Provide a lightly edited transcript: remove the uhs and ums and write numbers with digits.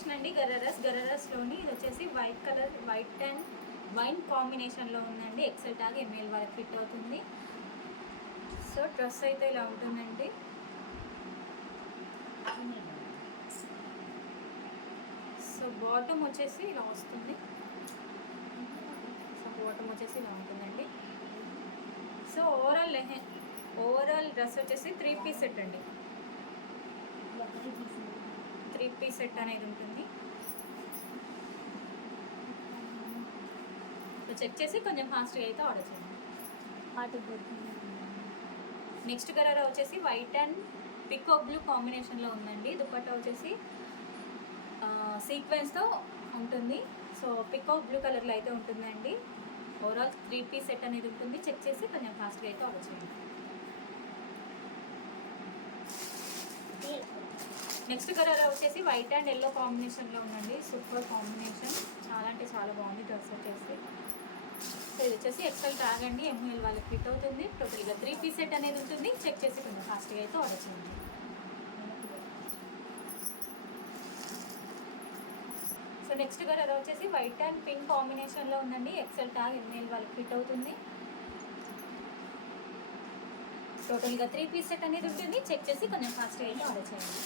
Collection అండి. గరారస్లోని ఇది వచ్చేసి white colour, white and wine కాంబినేషన్లో ఉందండి. ఎక్సెల్ ట్యాగ్ ఎంఎల్ వరకు ఫిట్ అవుతుంది. సో డ్రెస్ అయితే ఇలా ఉంటుందండి. సో బాటమ్ వచ్చేసి ఇలా వస్తుంది. సో బాటమ్ వచ్చేసి ఇలా ఉంటుందండి. సో ఓవరాల్ డ్రెస్ వచ్చేసి 3 పీస్ సెట్ అండి. 3 పీస్ సెట్ అనేది ఉంటుంది. సో చెక్ చేసి కొంచెం ఫాస్ట్గా అయితే ఆర్డర్ చేయండి. నెక్స్ట్ కలర్ వచ్చేసి వైట్ అండ్ పికాక్ బ్లూ కాంబినేషన్లో ఉందండి. దుపట్టా వచ్చేసి సీక్వెన్స్తో ఉంటుంది. సో పికాక్ బ్లూ కలర్లో అయితే ఉంటుందండి. ఓవరాల్ 3 పీస్ సెట్ అనేది ఉంటుంది. చెక్ చేసి కొంచెం ఫాస్ట్గా అయితే ఆర్డర్ చేయండి. నెక్స్ట్ కలర్ వచ్చేసి వైట్ అండ్ ఎల్లో కాంబినేషన్లో ఉందండి. సూపర్ కాంబినేషన్, చాలా అంటే చాలా బాగుంది డ్రెస్ వచ్చేసి. సో ఇది వచ్చేసి ఎక్సెల్ ట్యాగ్ అండి, ఎంఎల్ వాళ్ళకి ఫిట్ అవుతుంది. టోటల్గా 3 పీస్ సెట్ అనేది ఉంటుంది. చెక్ చేసి కొంచెం ఫాస్ట్గా అయితే ఆర్డర్ చేయండి. సో నెక్స్ట్ కలర్ వచ్చేసి వైట్ అండ్ పింక్ కాంబినేషన్లో ఉందండి. ఎక్సెల్ ట్యాగ్ ఎంఎల్ వాళ్ళకి ఫిట్ అవుతుంది. టోటల్గా 3 పీస్ సెట్ అనేది ఉంటుంది. చెక్ చేసి కొంచెం ఫాస్ట్గా అయితే ఆర్డర్ చేయండి.